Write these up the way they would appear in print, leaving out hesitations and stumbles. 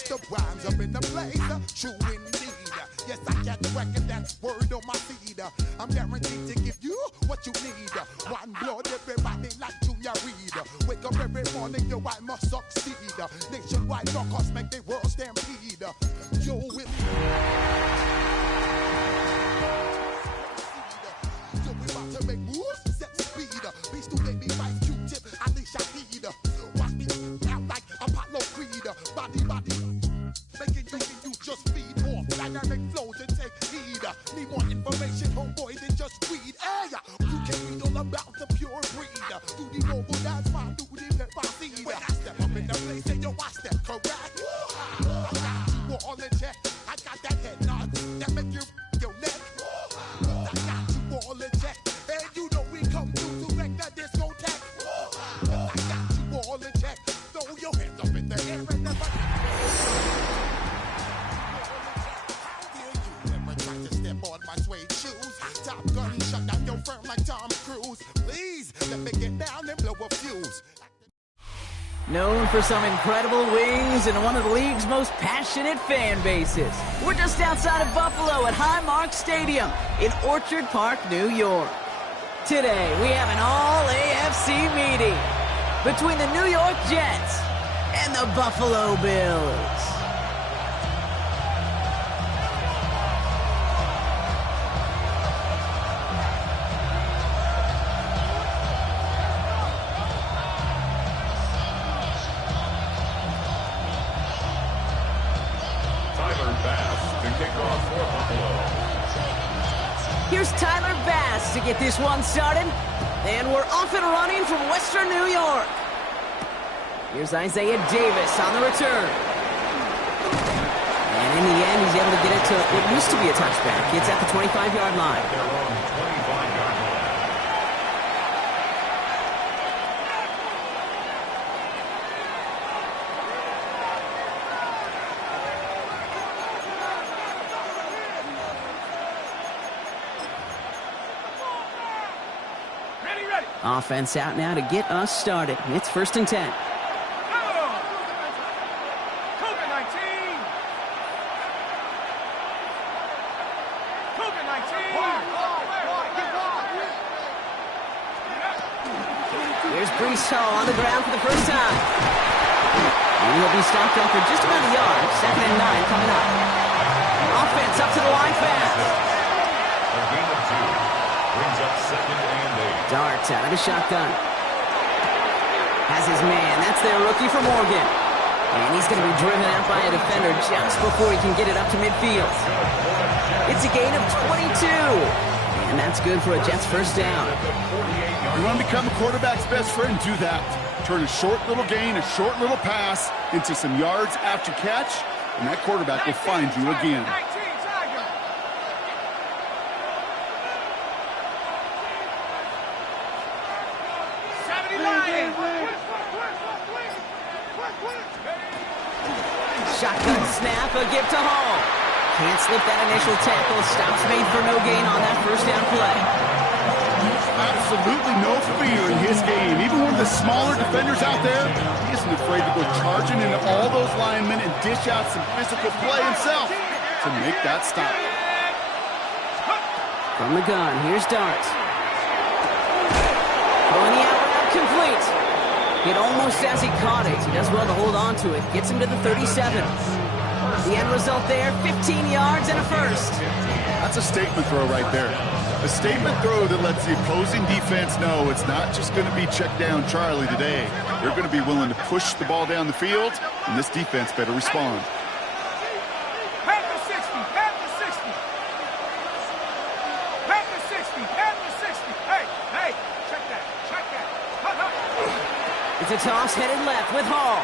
Busta Rhymes up in the place, true indeed. Yes, I got the record, that's word on my feed. I'm guaranteed to give you what you need. One blood, everybody like Junior Reed. Wake up every morning, yo, I must succeed. Nationwide knockouts make the world stampede. Yo, with me. So we about to make moves, set speed. Beast to make me fight Q-tip, Ali Shaheed. Watch me out like Apollo Creed. Body, making you just feed more dynamic flows and take heed. Need more information, homeboy, than just weed. Hey, you can read all about the pure breed. Do the noble dance, man, do the left I see. When I step up in the place, and yo, I step correct. I got you all in check. I got that head nod that make you your neck. I got you all in check. And you know we come through to wreck that discotheque. I got you all in check. Throw your hands up in the air and never. On my suede shoes, Top Gun shut down your firm like Tom Cruise. Please let me get down and blow a fuse. Known for some incredible wings and one of the league's most passionate fan bases. We're just outside of Buffalo at Highmark Stadium in Orchard Park, New York. Today we have an all-AFC meeting between the New York Jets and the Buffalo Bills. Here's Tyler Bass to get this one started. And we're off and running from Western New York. Here's Isaiah Davis on the return. And in the end, he's able to get it to what used to be a touchback. It's at the 25-yard line. They're on the 25-yard line. Offense out now to get us started. It's 1st and 10. Here's Breece Hall on the ground for the first time. And he'll be stopped up for just about a yard. 2nd and 9 coming up. Offense up to the line fast. A gain of 2 brings up 2nd and 8. Darts out of the shotgun. Has his man. That's their rookie from Oregon. And he's going to be driven out by a defender just before he can get it up to midfield. It's a gain of 22. And that's good for a Jets first down. You want to become a quarterback's best friend? Do that. Turn a short little gain, a short little pass into some yards after catch, and that quarterback will find you again. Shotgun snap, a give to Hall. Can't slip that initial tackle. Stops made for no gain on that first down play. Absolutely no fear in his game. Even one of the smaller defenders out there, he isn't afraid to go charging into all those linemen and dish out some physical play himself to make that stop. From the gun, here's Darts. Throwing the out route complete. Hit almost as he caught it. He does well to hold on to it. Gets him to the 37. The end result there, 15 yards and a first. That's a statement throw right there. A statement throw that lets the opposing defense know it's not just going to be check down Charlie today. They're going to be willing to push the ball down the field, and this defense better respond. Head to 60, head to 60. Head to 60, head to 60. Hey, check that. It's a toss headed left with Hall.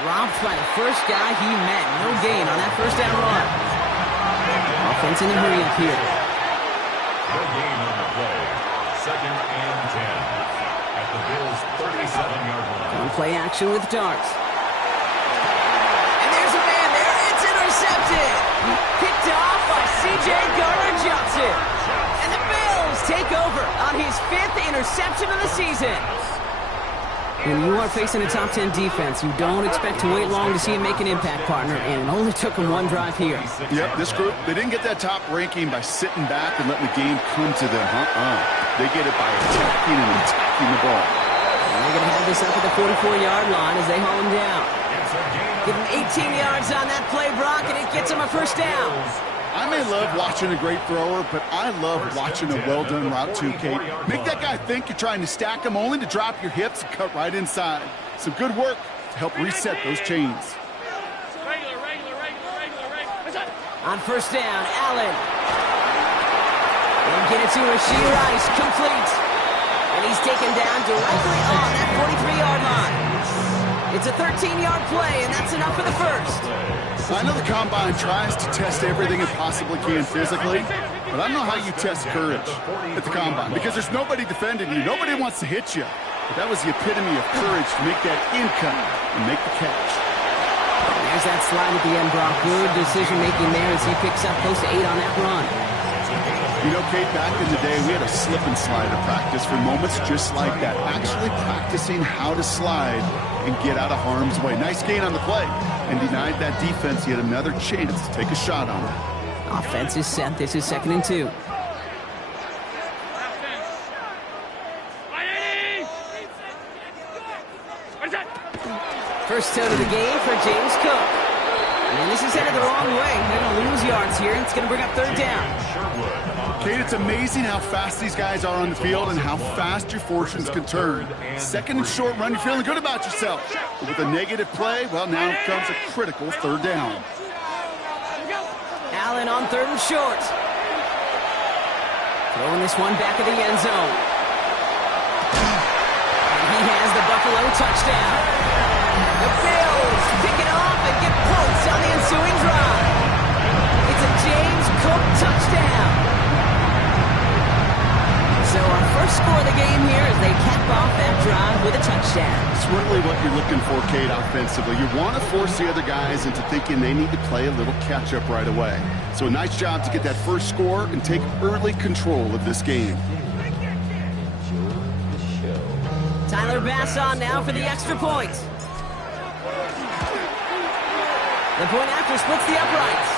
Dropped by the first guy he met. No gain on that first down run. Offense in a hurry up here. No gain on the play. 2nd and 10 at the Bills' 37-yard line. On play action with Darts. And there's a man there. It's intercepted. Picked off by C.J. Gardner-Johnson. And the Bills take over on his 5th interception of the season. When you are facing a top 10 defense, you don't expect to wait long to see him make an impact, partner, and it only took him one drive here. Yep, this group, they didn't get that top ranking by sitting back and letting the game come to them. They get it by attacking the ball. And they're going to have this up at the 44-yard line as they haul him down. Give him 18 yards on that play, Brock, and it gets him a first down. I may love watching a great thrower, but I love watching a well-done route too, Kate. Make that guy think you're trying to stack him only to drop your hips and cut right inside. Some good work to help reset those chains. On first down, Allen. And get it to Rashee Rice, complete. And he's taken down directly on that 43-yard line. It's a 13-yard play, and that's enough for the first. I know the Combine tries to test everything it possibly can physically, but I don't know how you test courage at the Combine because there's nobody defending you. Nobody wants to hit you. But that was the epitome of courage to make that in cut and make the catch. There's that slide at the end, Brock. Good decision-making there as he picks up close to 8 on that run. You know, Kate, back in the day, we had a slip and slide at practice for moments just like that. Actually practicing how to slide and get out of harm's way. Nice gain on the play and denied that defense yet another chance to take a shot on it. Offense is set. This is 2nd and 2. First toe to the game for James Cook. And this is headed the wrong way. They're going to lose yards here, and it's going to bring up 3rd down. Kate, it's amazing how fast these guys are on the field and how fast your fortunes can turn. 2nd and short run, you're feeling good about yourself. But with a negative play, well, now comes a critical 3rd down. Allen on 3rd and short. Throwing this one back of the end zone. And he has the Buffalo touchdown. The Bills pick it off and get points on the ensuing drive. It's a James Cook touchdown. So our first score of the game here as they cap off that drive with a touchdown. It's really what you're looking for, Kate, offensively. You want to force the other guys into thinking they need to play a little catch-up right away. So a nice job to get that first score and take early control of this game. Tyler Bass on now for the extra point. The point after splits the uprights.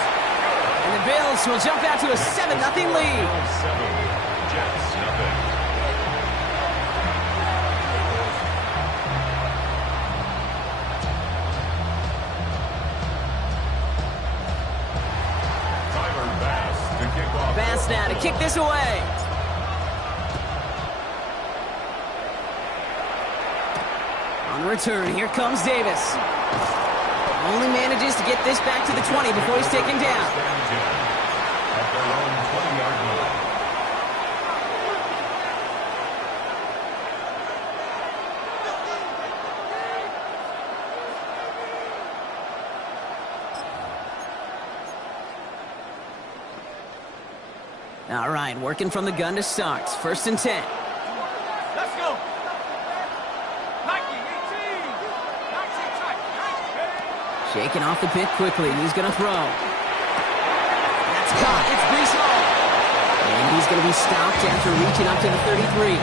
And the Bills will jump out to a 7-0 lead. 7, Jets, nothing. Tyler Bass to kick off. Bass now to kick this away. On return, here comes Davis. Only manages to get this back to the 20 before he's taken down. At their own 20-yard line. All right, working from the gun to start. 1st and 10. Let's go. 19, 18. 19, tight. Shaking off the pit quickly. He's going to throw. That's caught. It's Breece Hall. And he's going to be stopped after reaching up to the 33.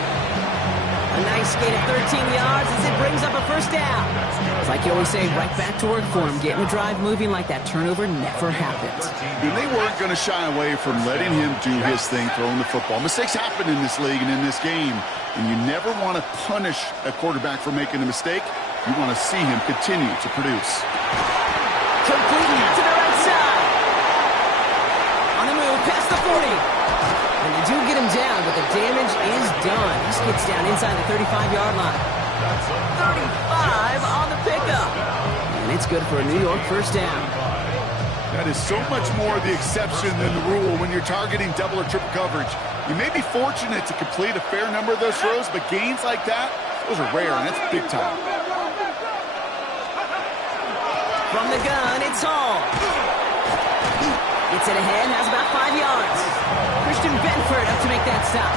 A nice skate of 13 yards as it brings up a first down. It's like you always say, right back to work for him. Getting the drive moving like that turnover never happened. And they weren't going to shy away from letting him do his thing, throwing the football. Mistakes happen in this league and in this game. And you never want to punish a quarterback for making a mistake. You want to see him continue to produce. Completely to the right side. On the move, past the 40. And they do get him down, but the damage is done. He skids down inside the 35-yard line. 35 on the pickup. And it's good for a New York first down. That is so much more the exception than the rule when you're targeting double or triple coverage. You may be fortunate to complete a fair number of those throws, but gains like that, those are rare, and that's big time. From the gun, it's Hall. Gets it ahead, has about 5 yards. Christian Benford up to make that stop.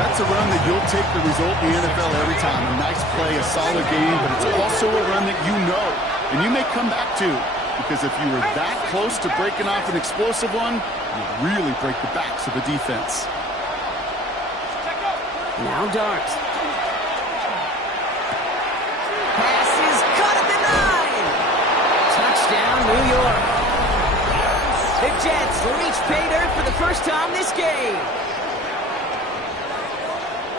That's a run that you'll take the result in the NFL every time. A nice play, a solid game, but it's also a run that you know, and you may come back to. Because if you were that close to breaking off an explosive one, you really break the backs of the defense. Now Dart. will reach pay dirt for the first time this game.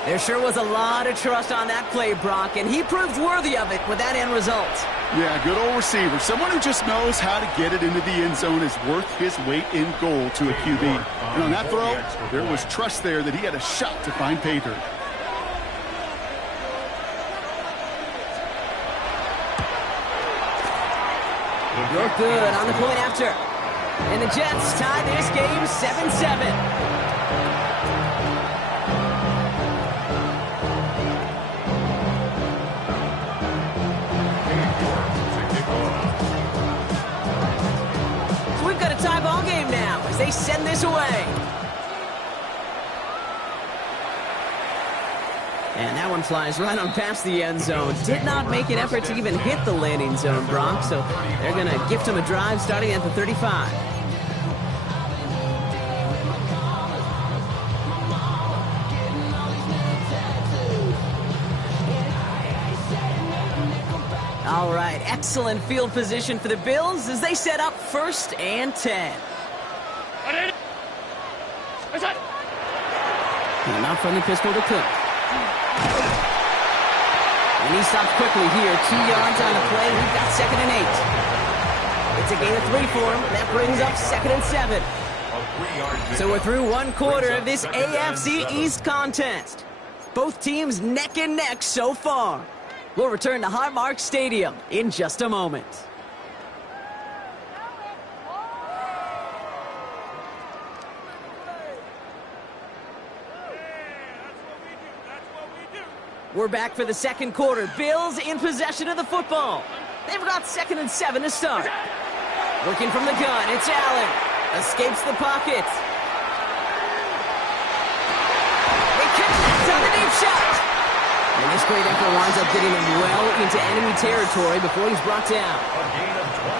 There sure was a lot of trust on that play, Brock, and he proved worthy of it with that end result. Yeah, good old receiver. Someone who just knows how to get it into the end zone is worth his weight in gold to a QB. And on that throw, there was trust there that he had a shot to find pay dirt. You're good on the point after. And the Jets tie this game 7-7. Tie ball game now as they send this away. And that one flies right on past the end zone. Did not make an effort to even hit the landing zone, Brock, so they're going to gift him a drive starting at the 35. All right, excellent field position for the Bills as they set up 1st and 10. And out from the pistol to Cook. And he stops quickly here. 2 yards on the play. We've got 2nd and 8. It's a gain of 3 for him. That brings up 2nd and 7. So we're through 1 quarter of this AFC East contest. Both teams neck and neck so far. We'll return to Highmark Stadium in just a moment. We're back for the 2nd quarter. Bills in possession of the football. They've got 2nd and 7 to start. Working from the gun, it's Allen. Escapes the pocket. They connect on the deep shot. And this great effort winds up getting him well into enemy territory before he's brought down.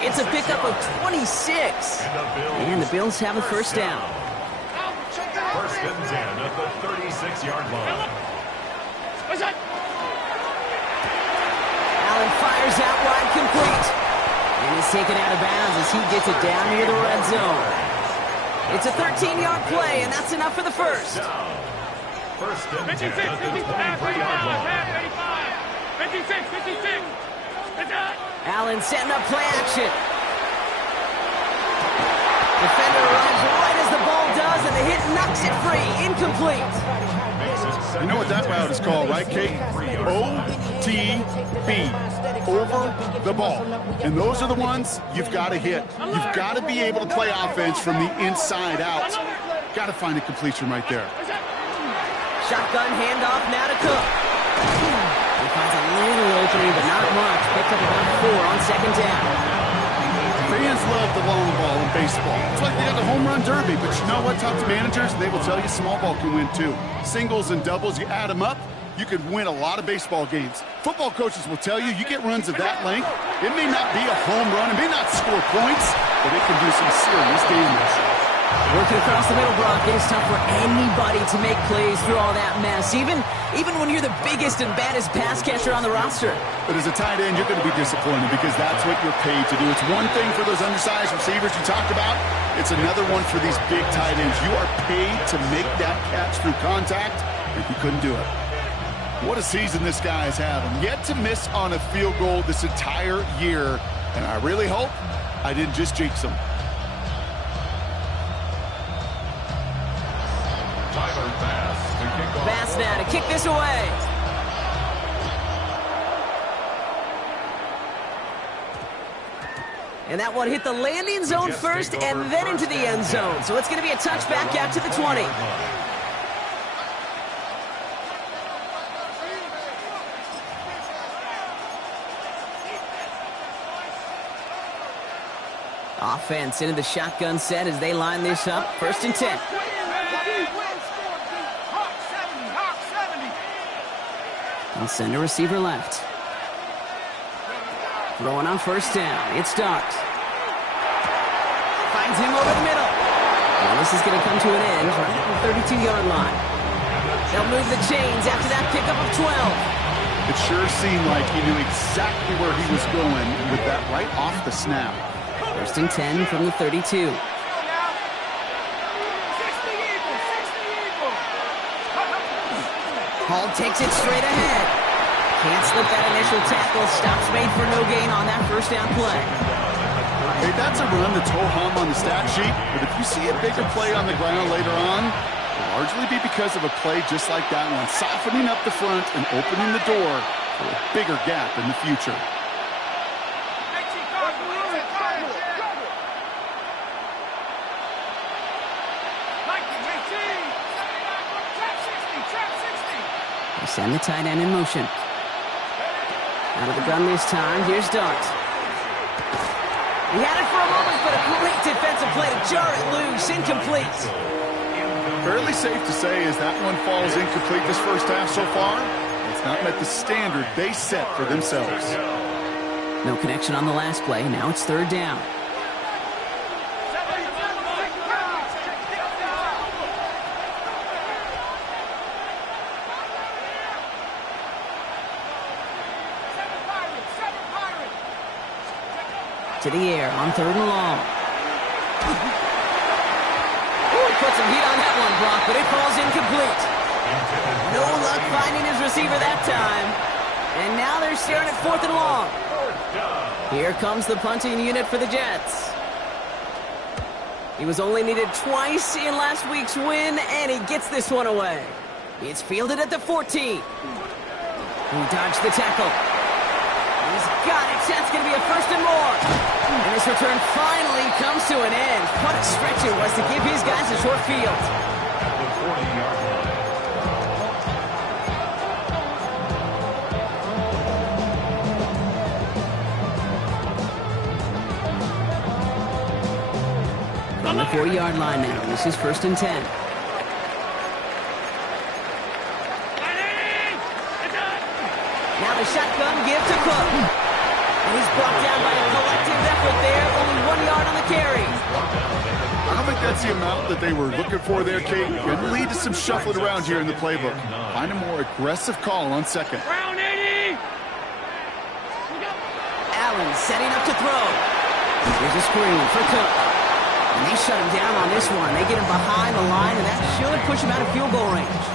It's a pickup of 26. And the Bills have a 1st down. 1st and 10 at the 36-yard line. Allen fires out wide, complete. And he's taken out of bounds as he gets it down near the red zone. It's a 13-yard play, and that's enough for the 1st. 1st and 10 at the 23-yard line. 56. Allen setting up play action. Defender arrives right as the ball does, and the hit knocks it free. Incomplete. You know what that route is called, right, Kate? OTB. Over the ball. And those are the ones you've got to hit. You've got to be able to play offense from the inside out. Got to find a completion right there. Shotgun handoff now to Cook. He finds a little opening, but not much. Picked up about 4 on 2nd down. Fans love the long ball in baseball. It's like they got the home run derby, but you know what? Talk to managers, they will tell you small ball can win too. Singles and doubles, you add them up, you could win a lot of baseball games. Football coaches will tell you, you get runs of that length, it may not be a home run, it may not score points, but it can do some serious damage. Working across the middle, Brock, it's tough for anybody to make plays through all that mess, even when you're the biggest and baddest pass catcher on the roster. But as a tight end, you're going to be disappointed because that's what you're paid to do. It's one thing for those undersized receivers you talked about. It's another one for these big tight ends. You are paid to make that catch through contact, and you couldn't do it. What a season this guy is having. Yet to miss on a field goal this entire year, and I really hope I didn't just jinx him. Bass now to kick this away. And that one hit the landing zone first and then into the end zone. So it's going to be a touchback out to the 20. Offense into the shotgun set as they line this up. 1st and 10. They'll send a receiver left. Throwing on 1st down. It's Starks. Finds him over the middle. And this is going to come to an end right at the 32-yard line. They'll move the chains after that pickup of 12. It sure seemed like he knew exactly where he was going with that right off the snap. 1st and 10 from the 32. Hall takes it straight ahead. Can't slip that initial tackle. Stops made for no gain on that first down play. Hey, that's a run that's ho-hum on the stat sheet, but if you see a bigger play on the ground later on, it'll largely be because of a play just like that one, softening up the front and opening the door for a bigger gap in the future. They send the tight end in motion. Out of the gun this time, here's Dart. He had it for a moment, but a great defensive play to jar it loose, incomplete. Fairly safe to say as that one falls incomplete this first half so far, it's not met the standard they set for themselves. No connection on the last play. Now it's third down. To the air on third and long. Ooh, put some heat on that one, Brock, but it falls incomplete. No luck finding his receiver that time. And now they're staring at fourth and long. Here comes the punting unit for the Jets. He was only needed twice in last week's win, and he gets this one away. It's fielded at the 14. He dodged the tackle. He's got it. That's going to be a first and more. And this return finally comes to an end. What a stretch it was to give his guys a short field. At the 40-yard line. From the 40-yard line now, this is first and 10. Now the shotgun give to Cook. And he's brought down by a collective effort there. Only 1 yard on the carry. I don't think that's the amount that they were looking for there, Kate. Going to lead to some shuffling around here in the playbook. Find a more aggressive call on second. Allen setting up to throw. Here's a screen for Cook. And they shut him down on this one. They get him behind the line, and that should push him out of field goal range.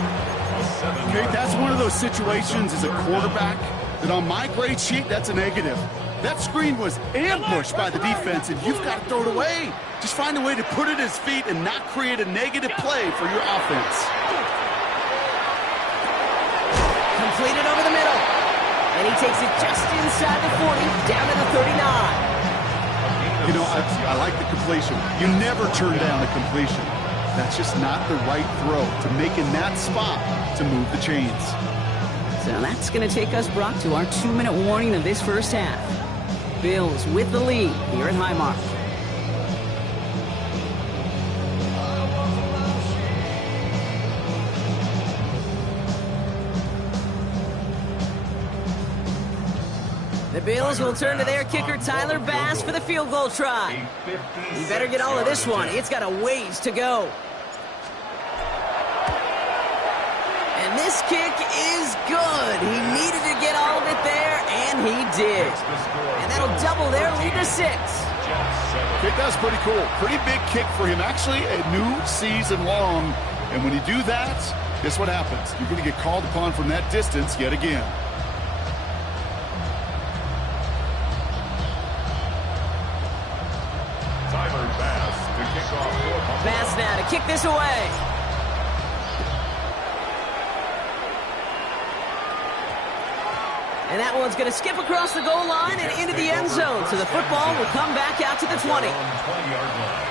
Kate, that's one of those situations as a quarterback that on my grade sheet, that's a negative. That screen was ambushed by the defense, and you've got to throw it away. Just find a way to put it at his feet and not create a negative play for your offense. Completed over the middle. And he takes it just inside the 40, down to the 39. You know, I like the completion. You never turn down a completion. That's just not the right throw to make in that spot to move the chains. So that's going to take us, Brock, to our 2-minute warning of this first half. Bills with the lead here at Highmark. The Bills will turn to their kicker, Tyler Bass, for the field goal try. You better get all of this one. It's got a ways to go. And this kick is good. He needed to get all of it there, and he did. And that'll double their lead to 6. Kick, that's pretty cool. Pretty big kick for him. Actually, a new season long. And when you do that, guess what happens? You're going to get called upon from that distance yet again. Tyler Bass to kick off. Bass now to kick this away. And that one's going to skip across the goal line and into the end zone. So the football will come back out to the 20. 20-yard line.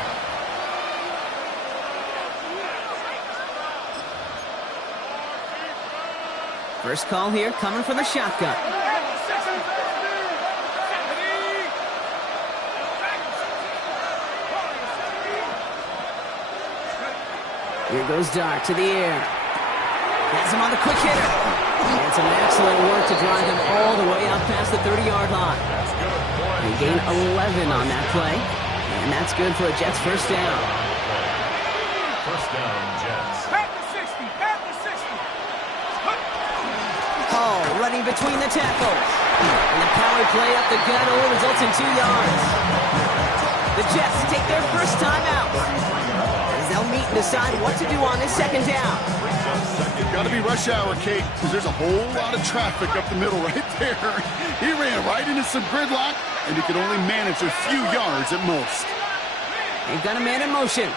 First call here coming from the shotgun. Here goes Dart to the air. Has him on the quick hitter. And some excellent work to drive him all the way up past the 30-yard line. They gain 11 on that play. And that's good for a Jets first down. First down, Jets. Pat the 60, pat the 60. Hall running between the tackles. And the power play up the gut only results in 2 yards. The Jets take their first time out as they'll meet decide what to do on this second down. Got to be rush hour, Kate, because there's a whole lot of traffic up the middle right there. He ran right into some gridlock, and he could only manage a few yards at most. They've got a man in motion.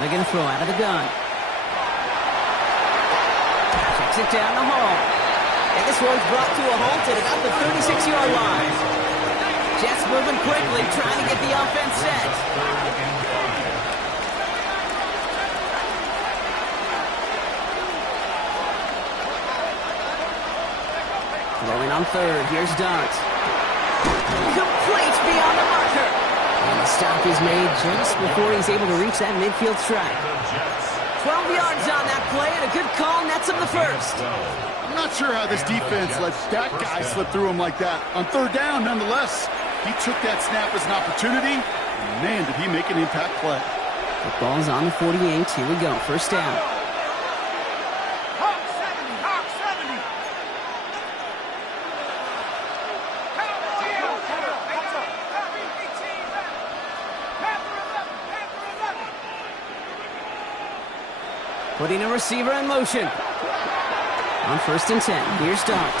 They're going to throw out of the gun. Checks it down the hole. And this one's brought to a halt at about the 36-yard line. Jets moving quickly, trying to get the offense set. Throwing on third. Here's Dart. Complete beyond the marker. And the stop is made just before he's able to reach that midfield strike. 12 yards on that play, and a good call nets him the first. I'm not sure how this defense let that guy slip through him like that. On third down, nonetheless, he took that snap as an opportunity, and man, did he make an impact play. The ball's on the 48. Here we go. First down. Putting a receiver in motion. On first and 10, here's Dart.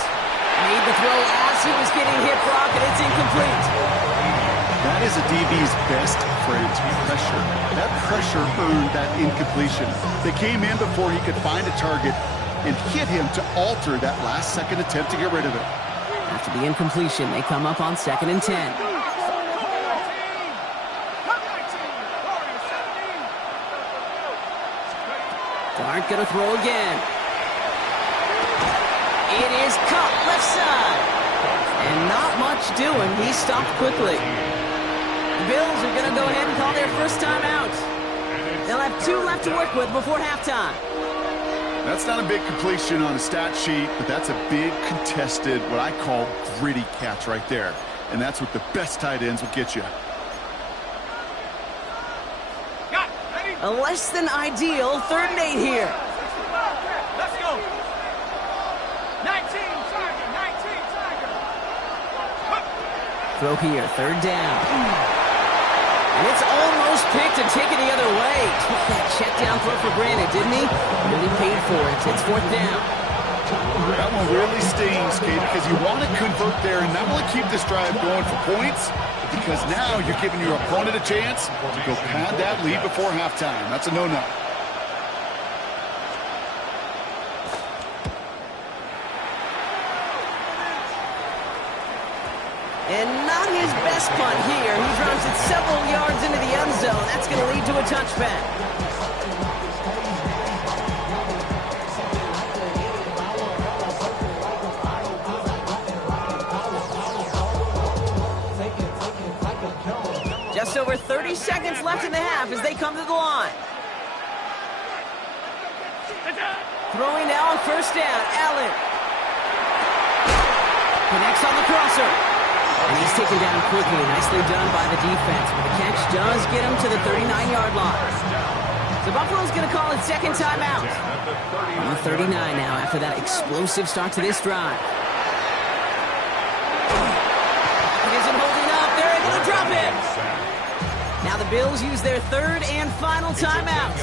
Made the throw as he was getting hit, Brock, and it's incomplete. That is a DB's best friend, pressure. That pressure earned that incompletion. They came in before he could find a target and hit him to alter that last-second attempt to get rid of it. After the incompletion, they come up on second and 10. Dart gonna throw again. It is caught left side. And not much doing. He stopped quickly. The Bills are gonna go ahead and call their first timeout. They'll have 2 left to work with before halftime. That's not a big completion on a stat sheet, but that's a big contested, what I call gritty catch right there. And that's what the best tight ends will get you. A less than ideal 3rd and 8 here. Let's go. 19, Tiger. Throw here, 3rd down. And it's almost picked and taken the other way. Took that check down throw for granted, didn't he? Really paid for it. It's 4th down. That one really stings, Kate, because you want to convert there and not only keep this drive going for points, because now you're giving your opponent a chance to go pad that lead before halftime. That's a no-no. And not his best punt here. He drives it several yards into the end zone. That's going to lead to a touchback. Just over 30 seconds left in the half as they come to the line. Throwing now on first down. Allen connects on the crosser. And he's taken down quickly. Nicely done by the defense. But the catch does get him to the 39-yard line. So Buffalo's going to call it second timeout. On the 39 now after that explosive start to this drive. It isn't holding up. They're able to drop it. Now the Bills use their 3rd and final timeout.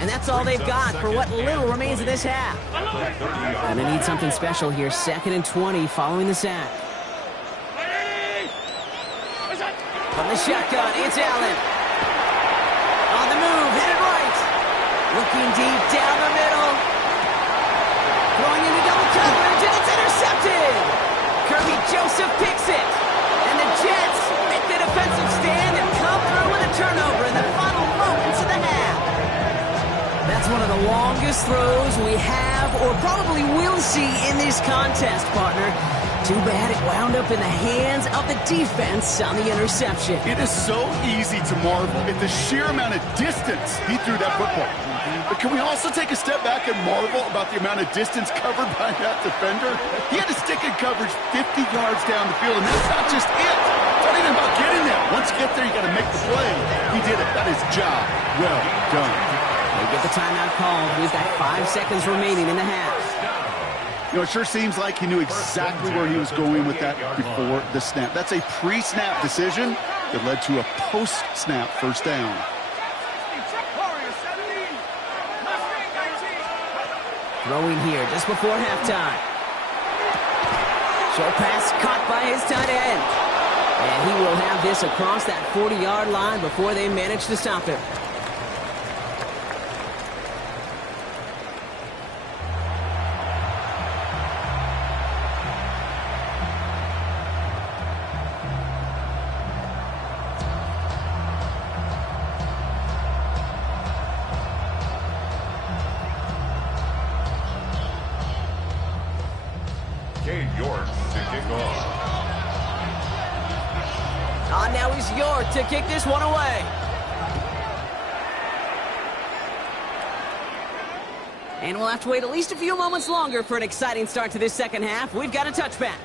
And that's all they've got for what little remains of this half. Gonna need something special here. 2nd and 20 following the sack. From the shotgun, it's Allen. On the move, headed right. Looking deep down the middle. Throwing into double coverage, and it's intercepted. Kirby Joseph picks it. And the Jets make the defensive stand and come through with a turnover in the final moments of the half. That's one of the longest throws we have or probably will see in this contest, partner. Too bad it wound up in the hands of the defense on the interception. It is so easy to marvel at the sheer amount of distance he threw that football. But can we also take a step back and marvel about the amount of distance covered by that defender? He had to stick in coverage 50 yards down the field, and that's not just it. It's not even about getting there. Once you get there, you got to make the play. He did it. That is job well done. They get the timeout called. We've got 5 seconds remaining in the half. You know, it sure seems like he knew exactly where he was going with that before the snap. That's a pre-snap decision that led to a post-snap first down. Throwing here just before halftime. Short pass caught by his tight end. And he will have this across that 40-yard line before they manage to stop him. Cade York to kick off. Now he's York to kick this one away. And we'll have to wait at least a few moments longer for an exciting start to this second half. We've got a touchback.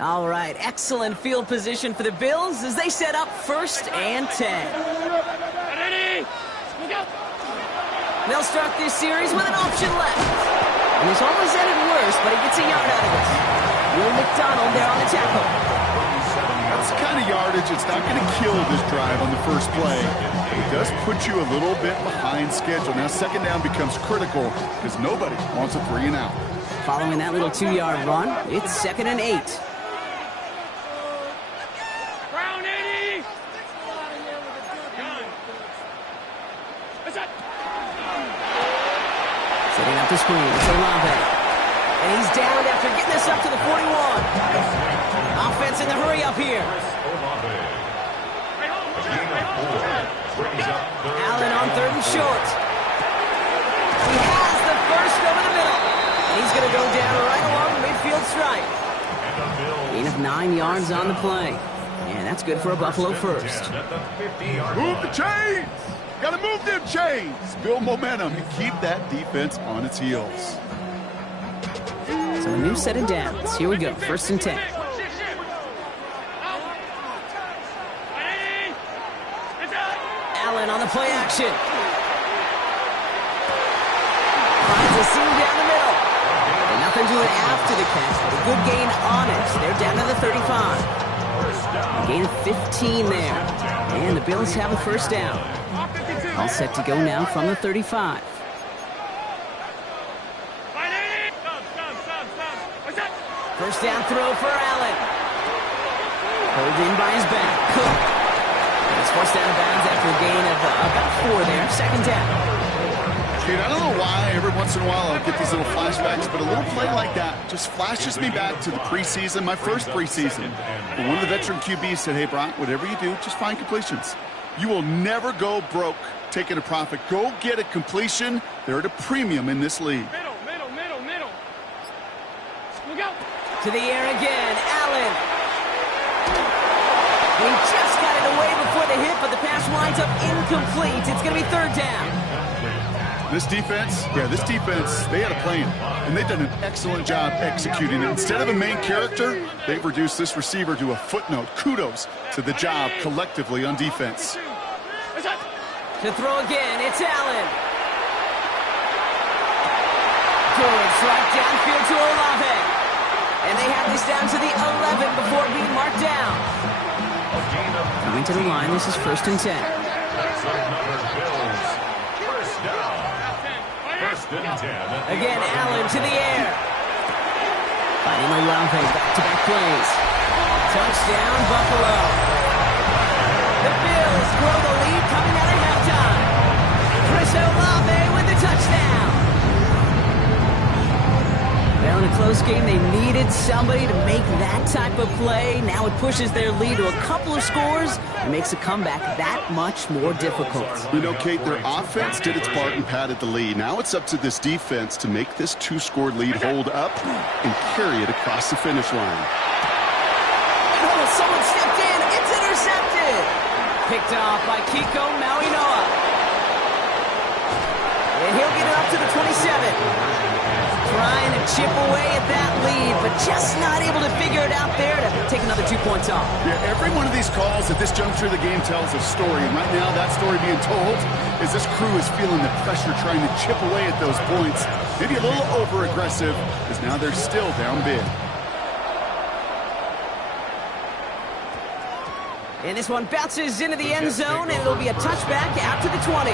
All right, excellent field position for the Bills as they set up 1st and 10. They'll start this series with an option left. And this almost ended worse, but he gets a yard out of it. Will McDonald there on the tackle. That's the kind of yardage. It's not going to kill this drive on the first play. It does put you a little bit behind schedule. Now, second down becomes critical because nobody wants a 3 and out. Following that little 2-yard run, it's 2nd and 8. Setting up the screen, it's Olave. And he's down after getting this up to the 41. Offense in the hurry up here. Allen on 3rd and short. He has the first over the middle. And he's going to go down right along the midfield stripe. Gain of 9 yards on the play. And that's good for a Buffalo first. Move the chains! Got to move them chains! Build momentum and keep that defense on its heels. So a new set of downs. Here we go. 1st and 10. Allen on the play action. Finds a seam down the middle. And nothing doing after the catch, but a good gain on it. They're down to the 35. A gain of 15 there. And the Bills have a first down. All set to go now from the 35. First down throw for Allen. Pulled in by his back. Cook. And it's forced out of bounds after a gain of about 4 there. Second down. Dude, I don't know why every once in a while I'll get these little flashbacks, but a little play like that just flashes me back to the preseason, my first preseason. But one of the veteran QBs said, hey, Brock, whatever you do, just find completions. You will never go broke taking a profit. Go get a completion. They're at a premium in this league. Middle. Look out. To the air again, Allen. He just got it away before the hit, but the pass winds up incomplete. It's going to be 3rd down. This defense, they had a plan, and they've done an excellent job executing it. Instead of a main character, they've reduced this receiver to a footnote. Kudos to the job collectively on defense. To throw again, it's Allen. Good strike downfield to Olave. And they have this down to the 11 before being marked down. Coming to the line, this is 1st and 10. Again, Allen to the air. Fighting Olave, back-to-back plays. Touchdown, Buffalo. The Bills grow the lead coming out of halftime. Chris Olave with the touchdown. Well, in a close game, they needed somebody to make that type of play. Now it pushes their lead to a couple of scores and makes a comeback that much more difficult. You know, Kate, their offense did its part and padded the lead. Now it's up to this defense to make this 2-score lead hold up and carry it across the finish line. Oh, someone stepped in. It's intercepted. Picked off by Kiko Mauinoa. And he'll get it up to the 27. Trying to chip away at that lead, but just not able to figure it out there to take another 2 points off. Yeah, every one of these calls at this juncture of the game tells a story. And right now, that story being told is this crew is feeling the pressure trying to chip away at those points. Maybe a little over-aggressive, because now they're still down big. And this one bounces into the end zone, and it'll be a touchback out to the 20.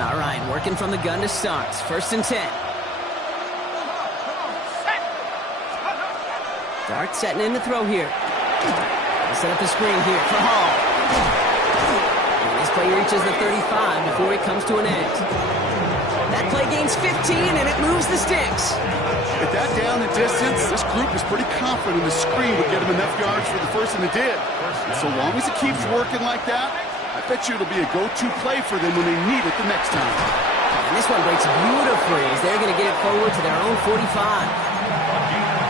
All right, working from the gun to start. 1st and 10. Dart setting in to throw here. Set up the screen here for Hall. This play reaches the 35 before he comes to an end. That play gains 15, and it moves the sticks. At that down and distance, this group is pretty confident the screen would get him enough yards for the first, and it did. And so long as it keeps working like that, I bet you it'll be a go-to play for them when they need it the next time. And this one breaks beautifully as they're going to get it forward to their own 45.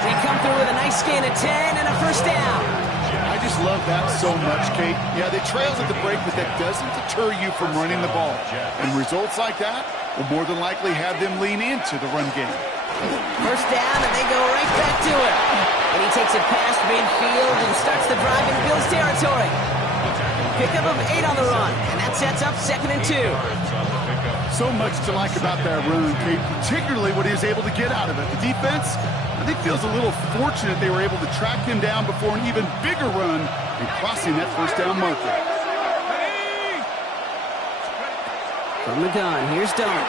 They come through with a nice gain of 10 and a first down. I just love that so much, Kate. Yeah, they trailed at the break, but that doesn't deter you from running the ball. And results like that will more than likely have them lean into the run game. First down, and they go right back to it. And he takes it past midfield and starts the drive in Bills territory. Pickup of 8 on the run, and that sets up 2nd and 2. So much to like about that run, Kate, particularly what he was able to get out of it. The defense, I think, feels a little fortunate they were able to track him down before an even bigger run and crossing that first down marker. From the gun, here's Dart.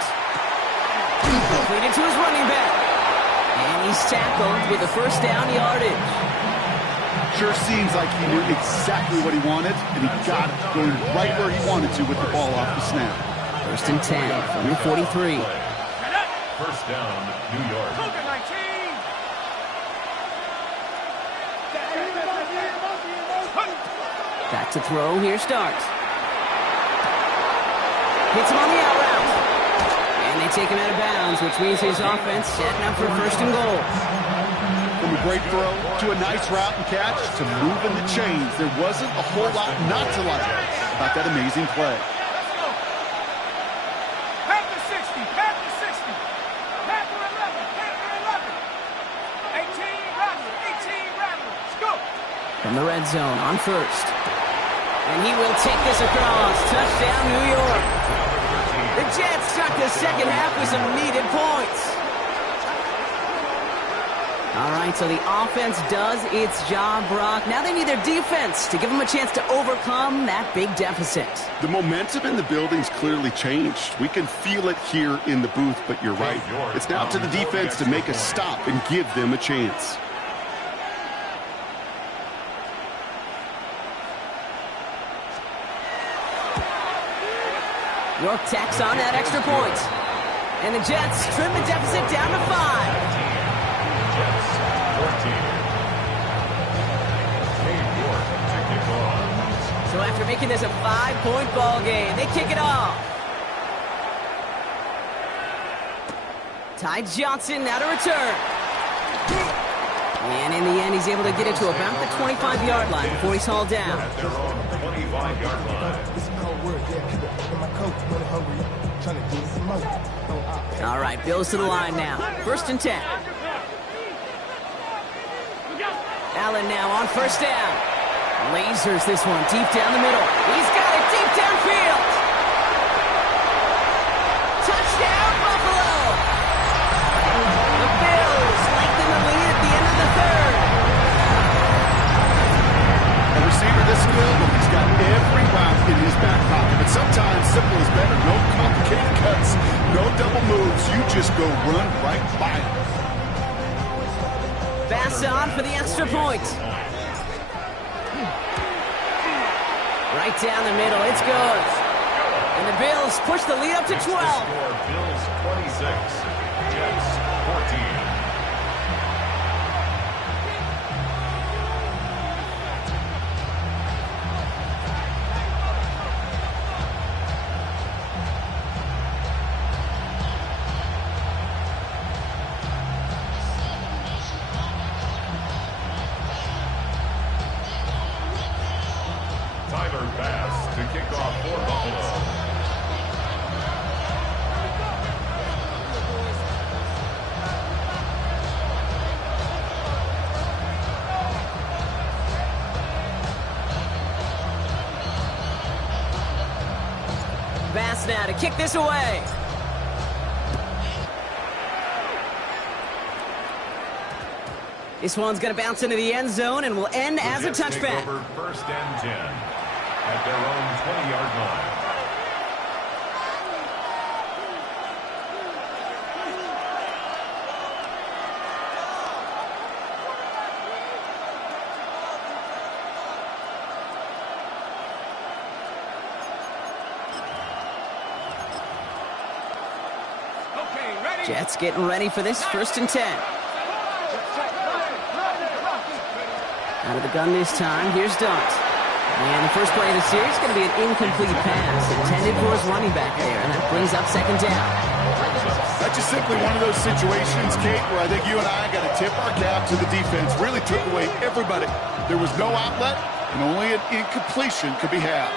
Completed to his running back. And he's tackled with a first down yardage. Sure seems like he knew exactly what he wanted, and he got it going right where he wanted to with the ball off the snap. 1st and 10 from the 43. First down, New York. Back to throw, here's Dart. Hits him on the out route. And they take him out of bounds, which means his offense setting up for 1st and goal. From a great throw to a nice route and catch to moving the chains, there wasn't a whole lot not to like about that amazing play. Panther 60, Panther 60, Panther 11, Panther 11. 18 Rattler, let's go. From the red zone on 1st. And he will take this across. Touchdown, New York. The Jets start the second half with some needed points. All right, so the offense does its job, Brock. Now they need their defense to give them a chance to overcome that big deficit. The momentum in the building's clearly changed. We can feel it here in the booth, but you're right. It's now to the defense to make a stop and give them a chance. York tacks on that extra point. And the Jets trim the deficit down to 5. Jets, 14. New York to kick off. So after making this a 5-point ball game, they kick it off. Ty Johnson now to return. And in the end, he's able to get it to about the 25-yard line before he's hauled down. At their own 25-yard line. All right, Bills to the line now. 1st and 10. Allen now on 1st down. Lasers this one deep down the middle. He's got it deep downfield. Touchdown, Buffalo. The Bills lengthen the lead at the end of the 3rd. A receiver this skilled, but he's got every route in his back pocket. But sometimes simple is better. No complicated cuts, no double moves. You just go run right by him. Pass on for the extra point. Right down the middle, it's good. And the Bills push the lead up to 12. Score, Bills 26, Jets 14. now to kick this away. This one's going to bounce into the end zone and will end as a touchback. Over 1st and 10 at their own 20-yard line. Jets getting ready for this 1st and 10. Out of the gun this time, here's Dart. And the first play of the series is going to be an incomplete pass intended for his running back there, and that brings up 2nd down. That's just simply one of those situations, Kate, where I think you and I got to tip our cap to the defense. Really took away everybody. There was no outlet, and only an incompletion could be had.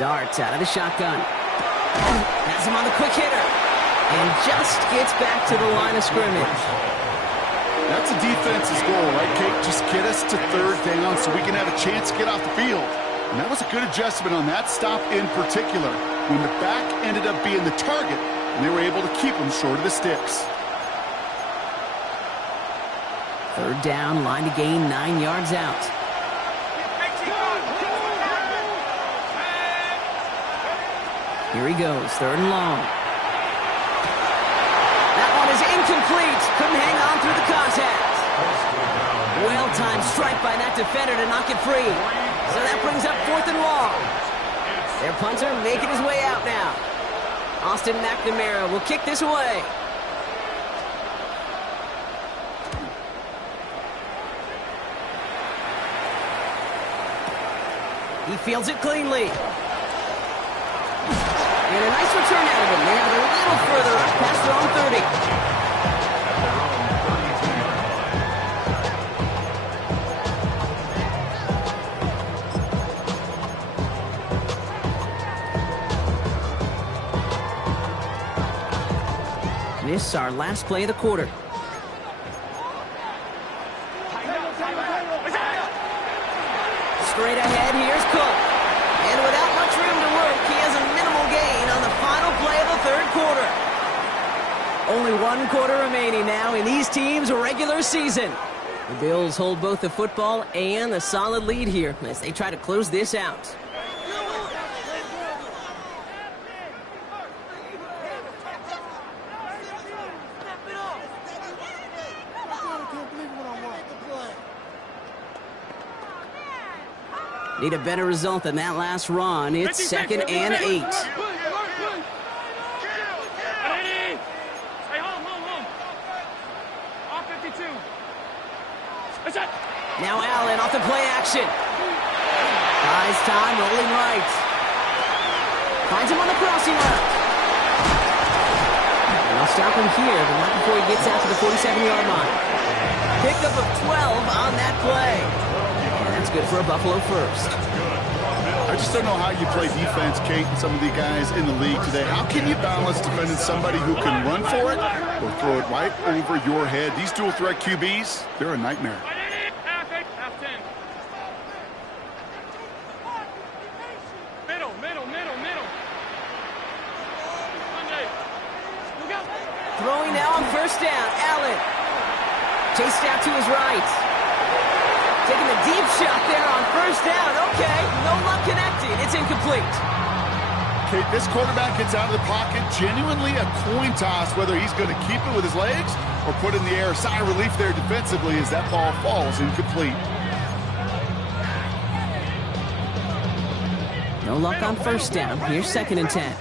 Dart out of the shotgun. Has him on the quick hitter. And just gets back to the line of scrimmage. That's a defense's goal, right, Kate? Just get us to 3rd down so we can have a chance to get off the field. And that was a good adjustment on that stop in particular, when the back ended up being the target, and they were able to keep him short of the sticks. 3rd down, line to gain 9 yards out. Here he goes, 3rd and long. That one is incomplete. Couldn't hang on through the contact. Well-timed strike by that defender to knock it free. So that brings up 4th and long. Their punter making his way out now. Austin McNamara will kick this away. He fields it cleanly. And a nice return out of him. They have a little further up past their own 30. This is our last play of the quarter. Straight ahead, here's Cook. And without much room to work, he has a minimal gain on the final play of the 3rd quarter. Only 1 quarter remaining now in these teams' regular season. The Bills hold both the football and a solid lead here as they try to close this out. Need a better result than that last run. It's 2nd and 8. Now Allen off the play action. Buys time, rolling right. Finds him on the crossing route. And they'll stop him here, but not before he gets out to the 47-yard line. Pickup of 12 on that play. And that's good for a Buffalo first. I just don't know how you play defense, Kate, and some of the guys in the league today. How can you balance defending somebody who can run for it or throw it right over your head? These dual threat QBs, they're a nightmare. Throwing now on 1st down, Allen. Chased out to his right. Taking a deep shot there on 1st down. Okay, no luck connecting. It's incomplete. Kate, this quarterback gets out of the pocket. Genuinely a coin toss whether he's going to keep it with his legs or put in the air. Sigh of relief there defensively as that ball falls incomplete. No luck on 1st down. Here's 2nd and 10.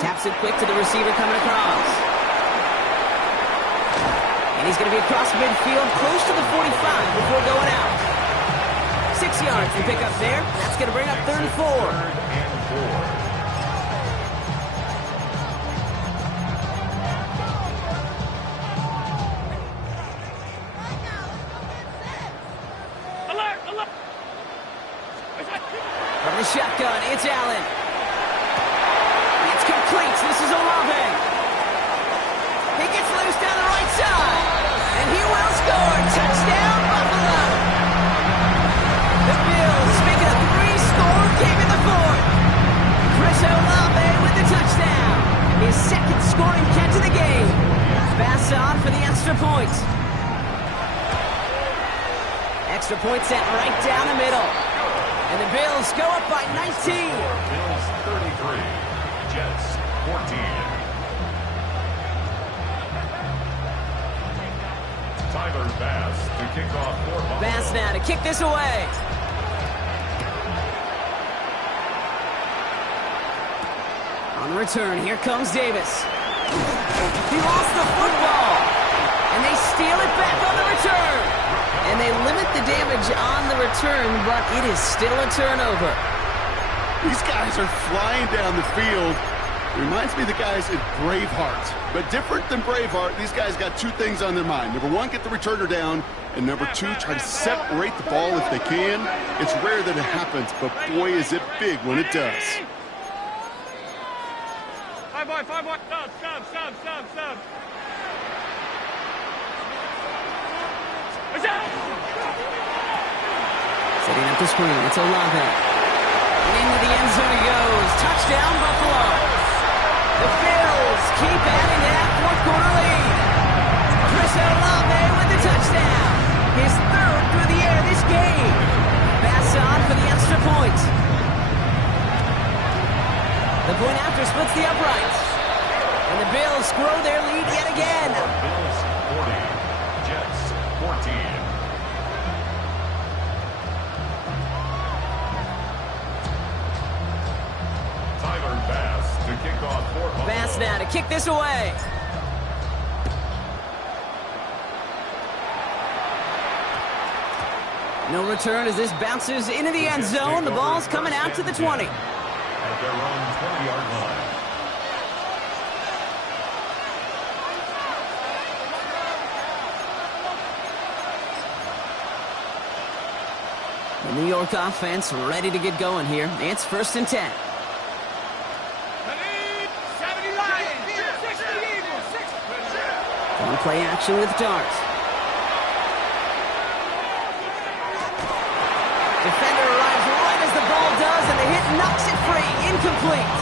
Taps it quick to the receiver coming across. And he's going to be across midfield, close to the 45 before going out. 6 yards to pick up there. That's going to bring up 3rd and 4. From the shotgun, it's Allen. extra point. Extra point sent right down the middle. And the Bills go up by 19. Bills 33, Jets 14. Tyler Bass to kick off for Buffalo. Bass now to kick this away. On the return, here comes Davis. He lost the football. And they steal it back on the return. And they limit the damage on the return, but it is still a turnover. These guys are flying down the field. Reminds me of the guys at Braveheart. But different than Braveheart, these guys got two things on their mind. Number one, get the returner down. And number two, try to separate the ball if they can. It's rare that it happens, but boy, is it big when it does. 5-1, 5-1. Stop. Setting up the screen, it's Olave. And into the end zone he goes. Touchdown, Buffalo. The Bills keep adding to that fourth quarter lead. Chris Olave with the touchdown. His third through the air this game. Pass on for the extra point. The point after splits the uprights. And the Bills grow their lead yet again. Bills 40, Jets 14. Tyler Bass to kick off for Buffalo. Bass now to kick this away. No return as this bounces into the end zone. The ball's coming out to the 20. At their own 20-yard line. The New York offense ready to get going here. It's 1st and 10. 70 Lions, 60 Eagles, 60. On play action with Dart. Defender arrives right as the ball does, and the hit knocks it free. Incomplete.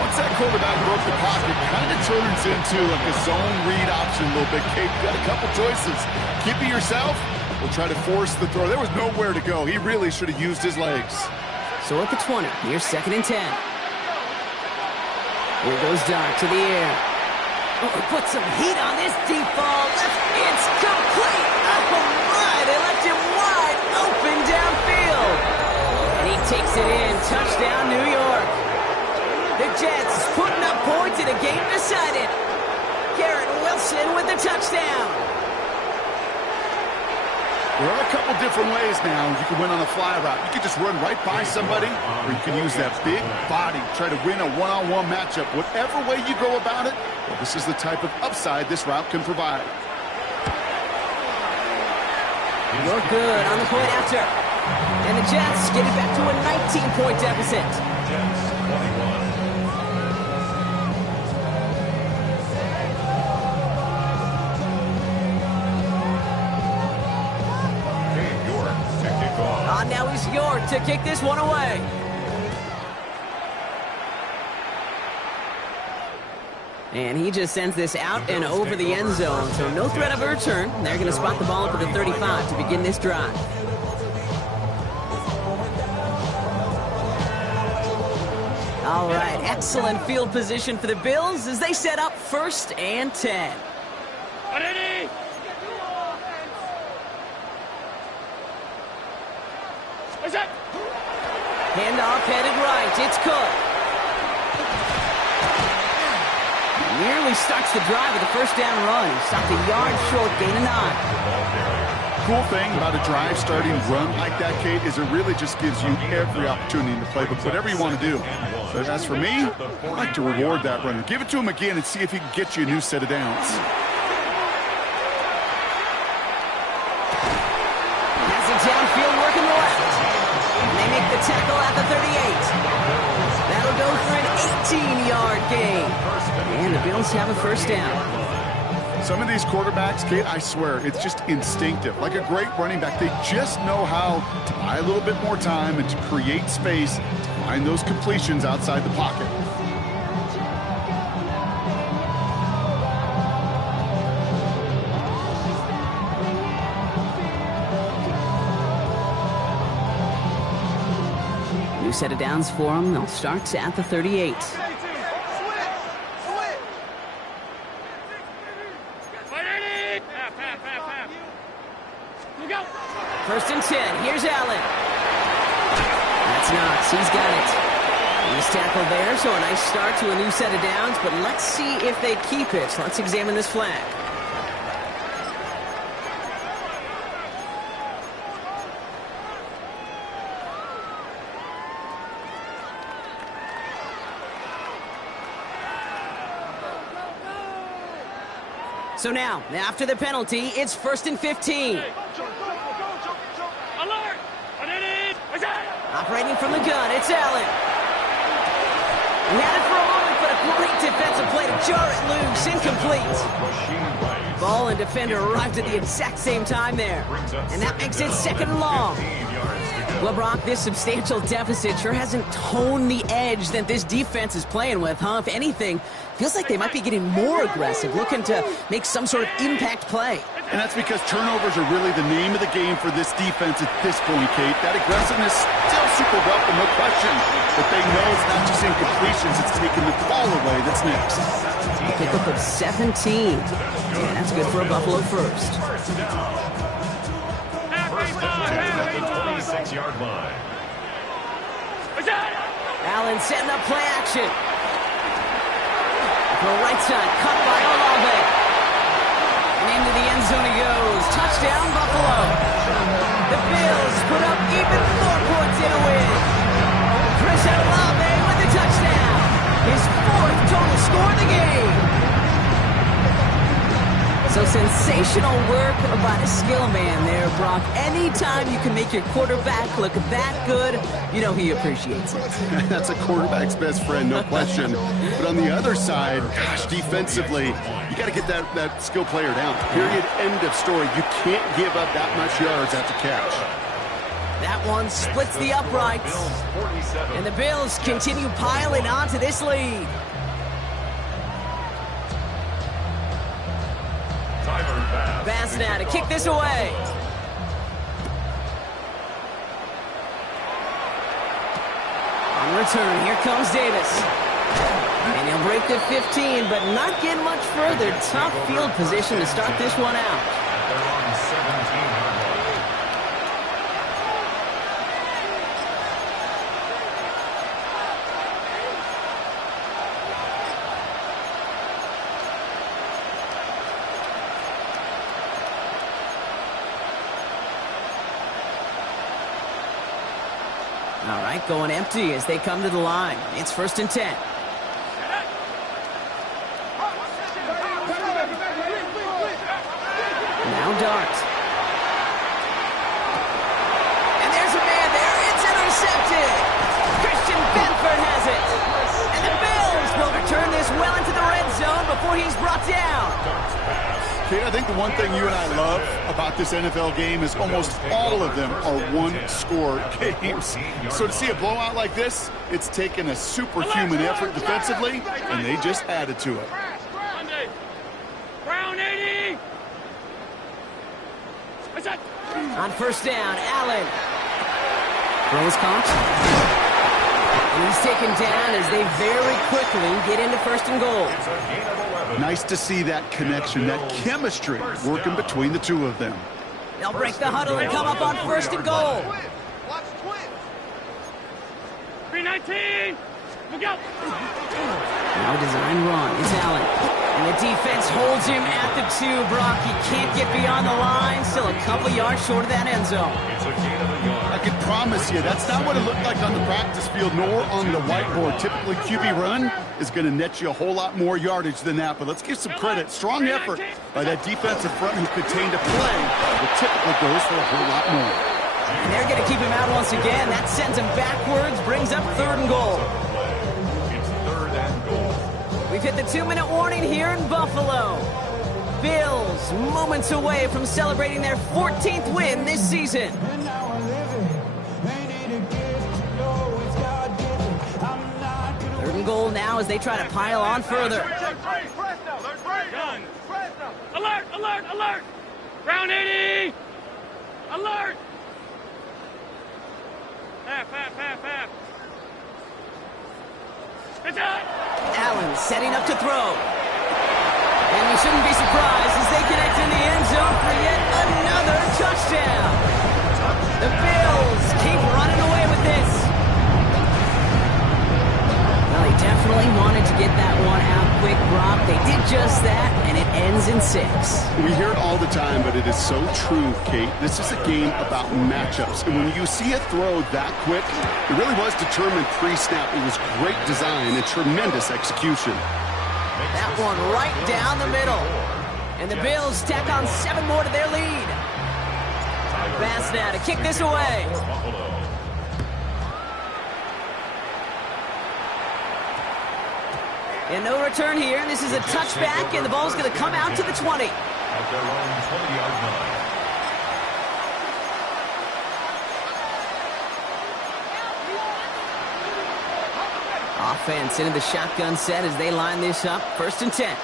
Once that quarterback broke the pocket, kind of turns into like a zone read option a little bit. Kate, got a couple choices. Keep it yourself, or try to force the throw. There was nowhere to go. He really should have used his legs. So at the 20, here's 2nd and 10. Here goes Dart to the air. Oh, put some heat on this deep ball. It's complete. Oh, my. They left him wide open downfield. And he takes it in. Touchdown, New York. The Jets putting up points in a game decided. Garrett Wilson with the touchdown. There are a couple different ways now. You can win on a fly route. You can just run right by somebody, or you can use that big body, try to win a one-on-one matchup. Whatever way you go about it, well, this is the type of upside this route can provide. You're good on the point after. And the Jets get it back to a 19-point deficit. Jets 21. Now he's York to kick this one away. And he just sends this out and over the end zone, so no threat of a return. They're going to spot the ball up at the 35 to begin this drive. All right, excellent field position for the Bills as they set up 1st and 10. Ready? Handoff headed right. It's Cook. Nearly starts the drive with a 1st down run. He stopped a yard short, gain of 9. Cool thing about a drive starting run like that, Kate, is it really just gives you every opportunity in the playbook, whatever you want to do. But as for me, I like to reward that runner. Give it to him again and see if he can get you a new set of downs. Has it downfield working left. And they make the tackle at the 38. That'll go for an 18-yard gain. And the Bills have a 1st down. Some of these quarterbacks, Kate, I swear, it's just instinctive. Like a great running back, they just know how to buy a little bit more time and to create space to find those completions outside the pocket. set of downs for them. They'll start at the 38. First and 10. Here's Allen. That's Knox. He's got it. He's tackled there, so a nice start to a new set of downs, but let's see if they keep it. Let's examine this flag. So now, after the penalty, it's first and 15. Operating from the gun, it's Allen. He had it for a moment, but a great defensive play to jar it loose. Incomplete. Ball and defender arrived at the exact same time there. And that makes it second and long. Well, Brock, this substantial deficit sure hasn't toned the edge that this defense is playing with, huh? If anything, feels like they might be getting more aggressive, looking to make some sort of impact play. And that's because turnovers are really the name of the game for this defense at this point, Kate. That aggressiveness still super welcome, no question. But they know it's not just incompletions, it's taking the ball away that's next. Pickup of 17. Yeah, that's good for a Buffalo first. First down. First and 10 at the 26-yard line. Allen setting up play action. For a right side, cut by Olave. And into the end zone he goes. Touchdown, Buffalo. The Bills put up even more points in a win. Chris Olave with the touchdown. His fourth total score of the game. So sensational work by the skill man there, Brock. Anytime you can make your quarterback look that good, you know he appreciates it. That's a quarterback's best friend, no question. But on the other side, gosh, defensively, you got to get that skill player down. Period, end of story. You can't give up that much yards after catch. That one splits the uprights. And the Bills continue piling onto this lead. Bass now to kick this away. On return, here comes Davis. And he'll break the 15, but not get much further. Tough field position to start this one out. They're on 17-yard line. All right, going empty as they come to the line. It's first and 10. Now Dart. And there's a man there. It's intercepted. Christian Benford has it. And the Bills will return this well into the red zone before he's brought down. Kate, I think the one thing you and I love about this NFL game is almost all of them are one-score games. So to see a blowout like this, it's taken a superhuman effort defensively, and they just added to it. Brown 80. On first down, Allen. Throws caught. And he's taken down as they very quickly get into first and goal. It's a gain of 11. Nice to see that connection, that chemistry working between the two of them. They'll break the huddle and come up on first and goal. Watch twins. 319. Look out. Now a design run. It's Allen. And the defense holds him at the 2. Brock, he can't get beyond the line. Still a couple yards short of that end zone. It's a gain of a yard. I can promise you, that's not what it looked like on the practice field nor on the whiteboard. Typically, QB run is going to net you a whole lot more yardage than that. But let's give some credit. Strong effort by that defensive front who contained a play that typically goes for a whole lot more. And they're going to keep him out once again. That sends him backwards, brings up third and goal. It's third and goal. We've hit the 2-minute warning here in Buffalo. Bills moments away from celebrating their 14th win this season. Third and goal now as they try to pile on further. Alert, alert, alert. Brown 80. Alert. Half. Allen setting up to throw. And we shouldn't be surprised as they connect in the end zone for yet another touchdown. The Bills keep running away with this. Well, they definitely wanted to get that one out quick, Brock. They did just that, and it ends in 6. We hear it all the time, but it is so true, Kate. This is a game about matchups. And when you see a throw that quick, it really was determined pre-snap. It was great design and tremendous execution. That one right down the middle. And the Bills tack on 7 more to their lead. Pass now to kick this away. And no return here. This is a touchback, and the ball's going to come out to the 20. At their own 20-yard line. Offense into the shotgun set as they line this up. 1st and 10.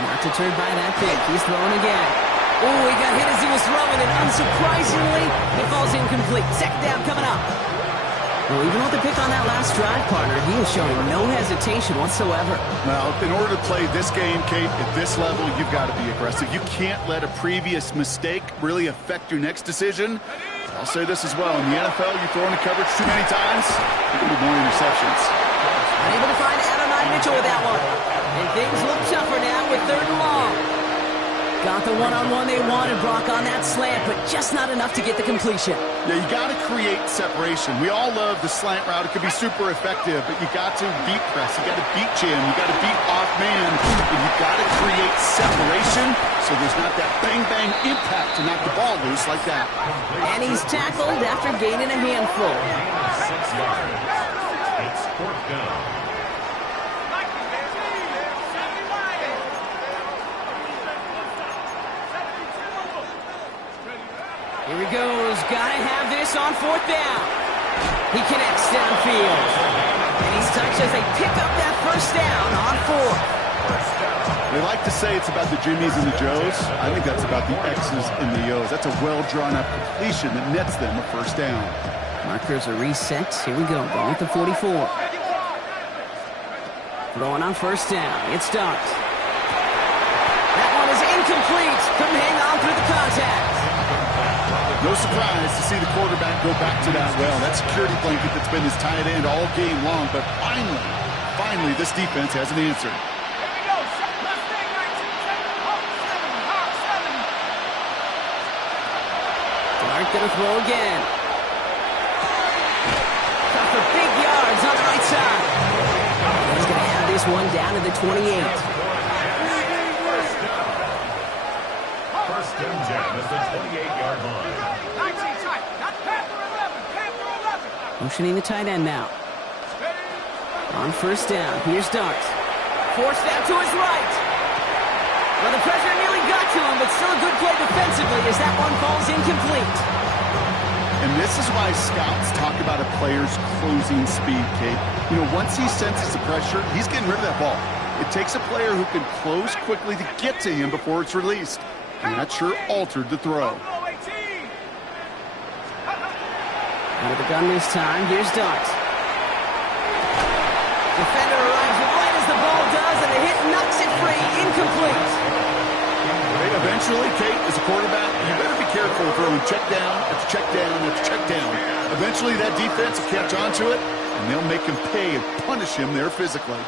Not deterred by that pick. He's throwing again. Oh, he got hit as he was throwing, and unsurprisingly, he falls incomplete. 2nd down coming up. Well, even with the pick on that last drive, partner, he is showing no hesitation whatsoever. Well, in order to play this game, Kate, at this level, you've got to be aggressive. You can't let a previous mistake really affect your next decision. I'll say this as well. In the NFL, you throw into coverage too many times, you're going to be more interceptions. Unable to find Adonai Mitchell with that one. And things look tougher now with 3rd and long. Got the one-on-one they wanted, Brock, on that slant, but just not enough to get the completion. Yeah, you got to create separation. We all love the slant route. It could be super effective, but you got to beat press. You got to beat jam. You got to beat off man. And you got to create separation so there's not that bang-bang impact to knock the ball loose like that. And he's tackled after gaining a handful. 6 yards. It's 4th down. Here he goes. Gotta have this on 4th down. He connects downfield. And he's touched as they pick up that 1st down on 4th. They like to say it's about the Jimmies and the Joes. I think that's about the X's and the O's. That's a well-drawn-up completion that nets them a 1st down. Markers are reset. Here we go. Going with the 44. Throwing on 1st down. It's Starks. That one is incomplete. Couldn't hang on through the contact. No surprise to see the quarterback go back to that well. That security blanket that's been his tight end all game long. But finally, this defense has an answer. Dart gonna throw again. Got for big yards on the right side. He's gonna have this one down to the 28. 1st and 10 at the 28-yard line. Motioning the tight end now. On 1st down, here's Darts. Forced out to his right. Well, the pressure nearly got to him, but still a good play defensively as that one falls incomplete. And this is why scouts talk about a player's closing speed, Kate. You know, once he senses the pressure, he's getting rid of that ball. It takes a player who can close quickly to get to him before it's released. And that sure altered the throw. Out of the gun this time, here's Darts. Defender arrives right as the ball does, and the hit knocks it free, incomplete. Eventually, Kate, as a quarterback, you better be careful throwing check down after check down after check down. Eventually, that defense will catch on to it, and they'll make him pay and punish him there physically.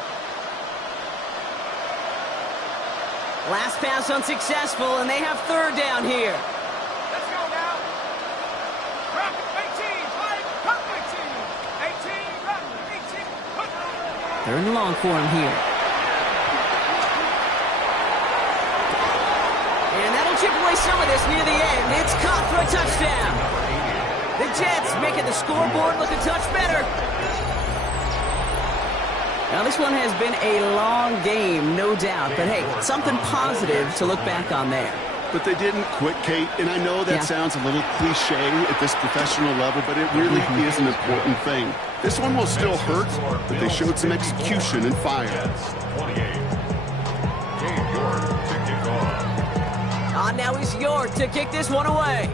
Last pass unsuccessful, and they have 3rd down here. Let's go now. 3rd and long for him here. And that'll chip away some of this near the end. It's caught for a touchdown. The Jets making the scoreboard look a touch better. Now, this one has been a long game, no doubt. But, hey, something positive to look back on there. But they didn't quit, Kate, and I know that sounds a little cliche at this professional level, but it really is an important thing. This one will still hurt, but they showed some execution and fire. 28. Gabe York to kick off. On spot now is York to kick this one away.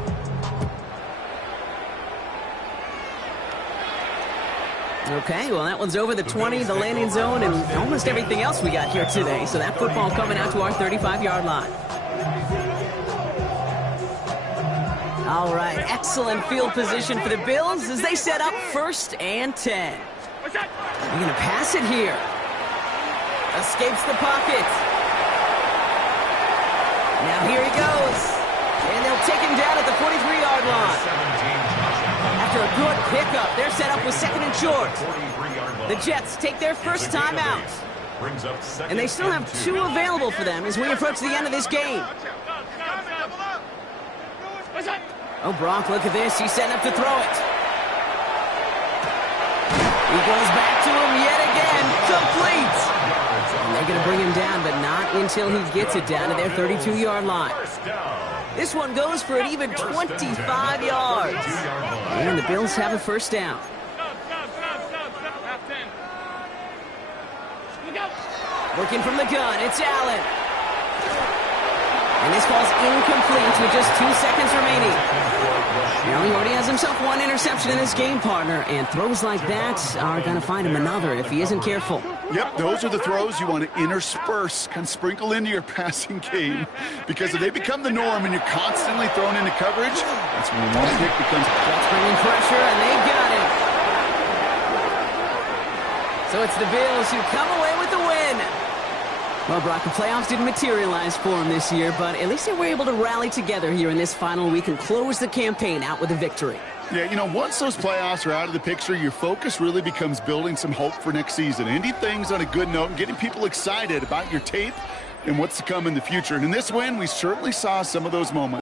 Okay, well, that one's over the 20, the landing zone, and almost everything else we got here today. So that football coming out to our 35-yard line. All right, excellent field position for the Bills as they set up 1st and 10. They're going to pass it here. Escapes the pocket. Now here he goes. And they'll take him down at the 43-yard line. After a good pickup, they're set up with 2nd and short. The Jets take their first time out. And they still have 2 available for them as we approach the end of this game. Oh, Brock, look at this. He's setting up to throw it. He goes back to him yet again. Complete. And they're going to bring him down, but not until he gets it down to their 32-yard line. This one goes for an even 25 yards. And the Bills have a first down. Working from the gun, it's Allen. And this ball's incomplete with just 2 seconds remaining. Now he already has himself 1 interception in this game, partner, and throws like that are going to find him another if he isn't careful. Yep, those are the throws you want to intersperse, kind of sprinkle into your passing game, because if they become the norm and you're constantly thrown into coverage, that's when one pick becomes... That's bringing pressure, and they got it. So it's the Bills who come away with the win. Well, Brock, the playoffs didn't materialize for them this year, but at least they were able to rally together here in this final week and close the campaign out with a victory. Yeah, you know, once those playoffs are out of the picture, your focus really becomes building some hope for next season, ending things on a good note and getting people excited about your tape and what's to come in the future. And in this win, we certainly saw some of those moments.